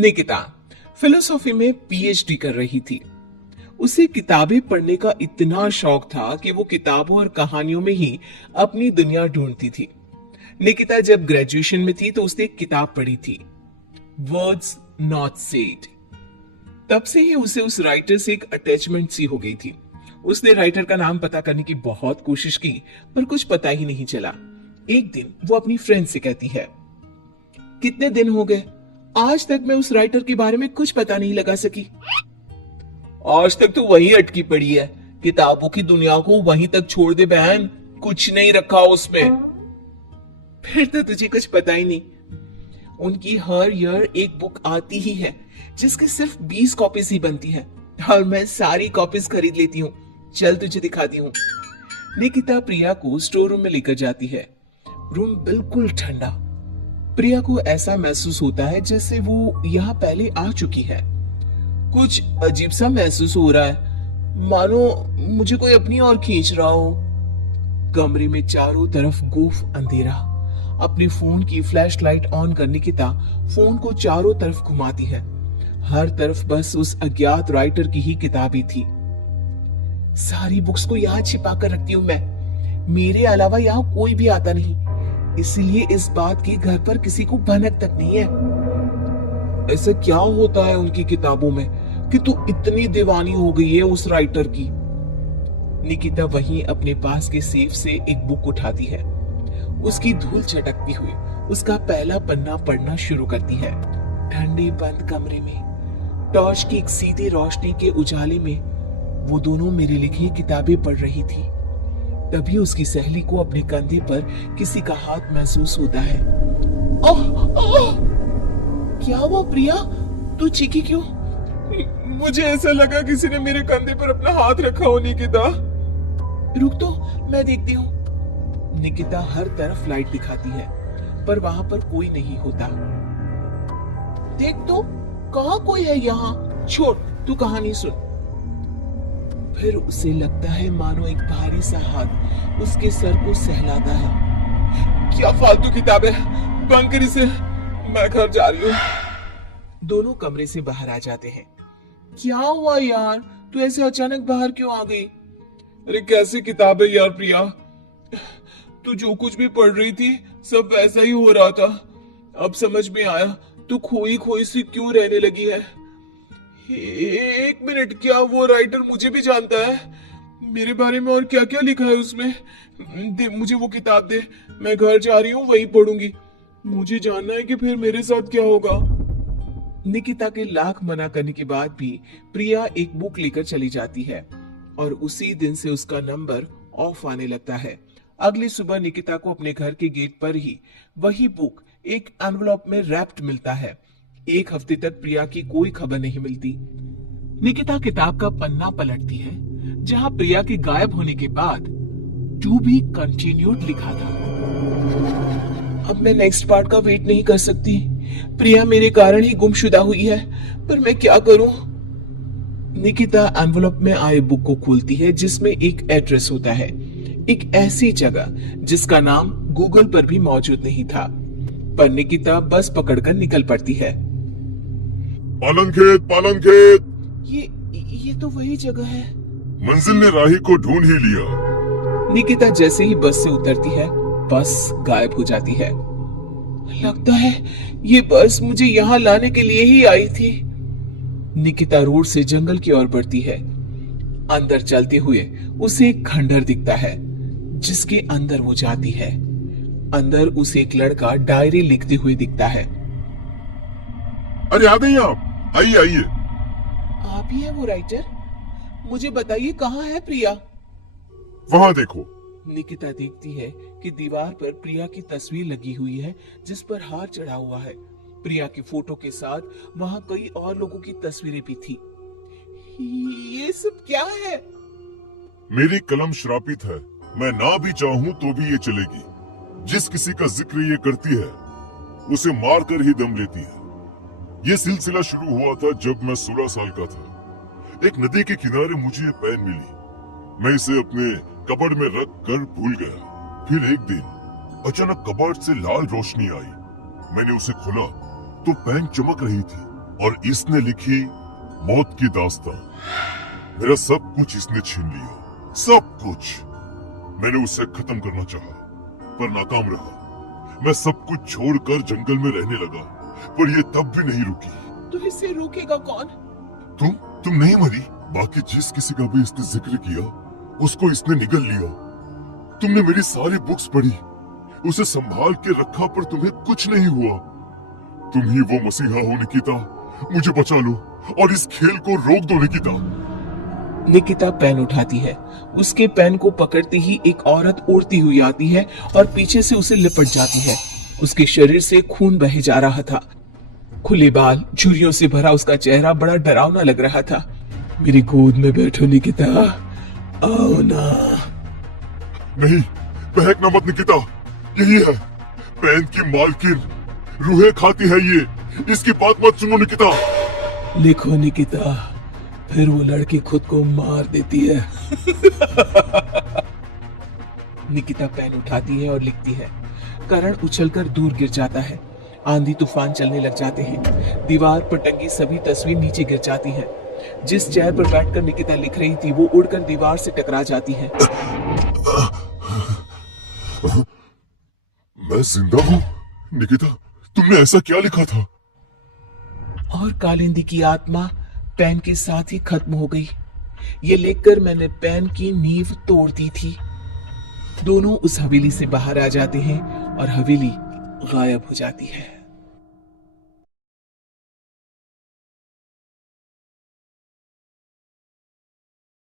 Nikita philosophy में PhD कर रही थी। उसे किताबें पढ़ने का इतना शौक था कि वो किताबों और कहानियों में ही अपनी दुनिया ढूंढती थी। निकिता जब ग्रेजुएशन में थी तो उसने एक किताब पढ़ी थी, वर्ड्स नॉट सेड। तब से ही उसे उस राइटर से एक अटैचमेंट सी हो गई थी। उसने राइटर का नाम पता करने की बहुत कोशिश की, पर कुछ पता ही नहीं चला। एक दिन वो अपनी फ्रेंड से कहती है, कितने दिन हो गए, आज तक मैं उस राइटर के बारे में कुछ पता नहीं लगा सकी। आज तक तो वही अटकी पड़ी है, किताबों की दुनिया को वहीं तक छोड़ दे बहन, कुछ नहीं रखा उसमें। फिर तो तुझे कुछ पता ही नहीं। उनकी हर ईयर एक बुक आती ही है जिसकी सिर्फ 20 कॉपीज ही बनती है और मैं सारी कॉपीज खरीद लेती हूँ। चल तुझे दिखाती हूँ। निकिता प्रिया को स्टोर रूम में लेकर जाती है। रूम बिल्कुल ठंडा। प्रिया को ऐसा महसूस होता है जैसे वो यहाँ पहले आ चुकी है। कुछ अजीब सा महसूस हो रहा है, मानो मुझे कोई अपनी ओर खींच रहा हो। कमरे में चारों तरफ गुफ अंधेरा। अपने फोन की फ्लैशलाइट ऑन कर निकिता फोन को चारों तरफ घुमाती है। हर तरफ बस उस अज्ञात राइटर की ही किताबें थी। सारी बुक्स को यहाँ छिपा कर रखती हूँ मैं, मेरे अलावा यहाँ कोई भी आता नहीं, इसीलिए इस बात की घर पर किसी को भनक तक नहीं है। ऐसा क्या होता है उनकी किताबों में कि तू इतनी दीवानी हो गई है उस राइटर की? निकिता वहीं अपने पास के सेफ से एक बुक उठाती है। उसकी धूल चटकती हुई उसका पहला पन्ना पढ़ना शुरू करती है। ठंडे बंद कमरे में टॉर्च की एक सीधी रोशनी के उजाले में वो दोनों मेरी लिखी किताबें पढ़ रही थी। तभी उसकी सहेली को अपने कंधे पर किसी का हाथ महसूस होता है। ओह ओह, क्या हुआ प्रिया, तू चीखी क्यों? मुझे ऐसा लगा किसी ने मेरे कंधे पर अपना हाथ रखा हो। निकिता रुक तो, मैं देखती हूँ। निकिता हर तरफ लाइट दिखाती है पर वहां पर कोई नहीं होता। देख तो, कहाँ कोई है यहाँ? छोड़, तू कहानी सुन। फिर उसे लगता है मानो एक भारी सा हाथ उसके सर को सहलाता है। क्या फालतू किताब है, बंद कर इसे, मैं घर जा रही हूँ। दोनों कमरे से बाहर आ जाते हैं। क्या हुआ यार, तू ऐसे अचानक बाहर क्यों आ गई? अरे कैसी किताब है यार प्रिया, तू जो कुछ भी पढ़ रही थी सब वैसा ही हो रहा था। अब समझ में आया तू खोई खोई सी क्यों रहने लगी है। एक मिनट, क्या वो राइटर मुझे भी जानता है? मेरे बारे में और क्या क्या लिखा है उसमें? दे मुझे वो किताब दे, मैं घर जा रही हूँ, वही पढ़ूंगी। मुझे जानना है कि फिर मेरे साथ क्या होगा। निकिता के लाख मना करने के बाद भी प्रिया एक बुक लेकर चली जाती है और उसी दिन से उसका नंबर ऑफ आने लगता है। अगली सुबह निकिता को अपने घर के गेट पर ही वही बुक एक एनवलप में रैप्ड मिलता है। एक हफ्ते तक प्रिया की कोई खबर नहीं मिलती। निकिता किताब का पन्ना पलटती है जहां प्रिया के गायब होने के बाद टू बी कंटिन्यूड लिखा था। अब मैं नेक्स्ट पार्ट का वेट नहीं कर सकती। प्रिया मेरे कारण ही गुमशुदा हुई है, पर मैं क्या करूं? निकिता एनवलप में आए बुक को खोलती है जिसमें एक एड्रेस होता है, एक ऐसी जगह जिसका नाम गूगल पर भी मौजूद नहीं था। पर निकिता बस पकड़कर निकल पड़ती है। पालनखेत, पालनखेत। ये तो वही जगह है। मंजिल ने राही को ढूंढ ही लिया। निकिता जैसे ही बस से उतरती है बस गायब हो जाती है। लगता है ये बस मुझे यहाँ लाने के लिए ही आई थी। निकिता रोड से जंगल की ओर बढ़ती है। अंदर चलते हुए उसे एक खंडर दिखता है जिसके अंदर वो जाती है। अंदर उसे एक लड़का डायरी लिखते हुए दिखता है। अरे आ गई आप, आइए आइए। आप ही है वो राइटर? मुझे बताइए कहाँ है प्रिया? वहां देखो। निकिता देखती है कि दीवार पर प्रिया की तस्वीर लगी हुई है जिस पर हार चढ़ा हुआ है। प्रिया की फोटो के साथ वहां कई और लोगों की तस्वीरें भी थी। ये सब क्या है? मेरी कलम श्रापित है, मैं ना भी चाहूं तो भी ये चलेगी। जिस किसी का जिक्र ये करती है उसे मार कर ही दम लेती है। ये सिलसिला शुरू हुआ था जब मैं 16 साल का था। एक नदी के किनारे मुझे ये पेन मिली। मैं इसे अपने कबर्ड में रख कर भूल गया। फिर एक दिन अचानक कबर्ड से लाल रोशनी आई। मैंने उसे खोला तो पेन चमक रही थी और इसने लिखी मौत की दास्तान। मेरा सब कुछ इसने छीन लिया, सब कुछ। मैंने उसे खत्म करना चाहा, पर नाकाम रहा। मैं सब कुछ छोड़कर जंगल में रहने लगा, पर ये तब भी नहीं रुकी। तो इसे रोकेगा कौन? तुम नहीं मरी। बाकी जिस किसी का भी इसने जिक्र किया, उसको इसने निगल लिया। तुमने मेरी सारी बुक्स पढ़ी, उसे संभाल के रखा, पर तुम्हें कुछ नहीं हुआ। तुम ही वो मसीहा हो निकिता, मुझे बचा लो और इस खेल को रोक दो निकिता। निकिता पेन उठाती है। उसके पेन को पकड़ते ही एक औरत उड़ती हुई आती है और पीछे से उसे लिपट जाती है। उसके शरीर से खून बह जा रहा था। खुले बाल, झुर्रियों से भरा उसका चेहरा बड़ा डरावना लग रहा था। मेरी गोद में बैठो निकिता, आओ ना। नहीं, बहकना मत निकिता, यही है पेन की मालकिन। रूहें खाती है ये, इसकी बात मत सुनो निकिता। लिखो निकिता, फिर वो लड़की खुद को मार देती है। निकिता पेन उठाती है और लिखती है। करण उछलकर दूर गिर जाता है। आंधी तूफान चलने लग जाते हैं। दीवार पर टंगी सभी तस्वीर नीचे गिर जाती हैं। जिस चेयर पर बैठकर निकिता लिख रही थी, वो उड़कर दीवार से टकरा जाती है। मैं जिंदा हूँ निकिता, तुमने ऐसा क्या लिखा था? और कालिंदी की आत्मा पेन के साथ ही खत्म हो गई। ये लिखकर मैंने पेन की नींव तोड़ दी थी। दोनों उस हवेली से बाहर आ जाते हैं और हवेली गायब हो जाती है।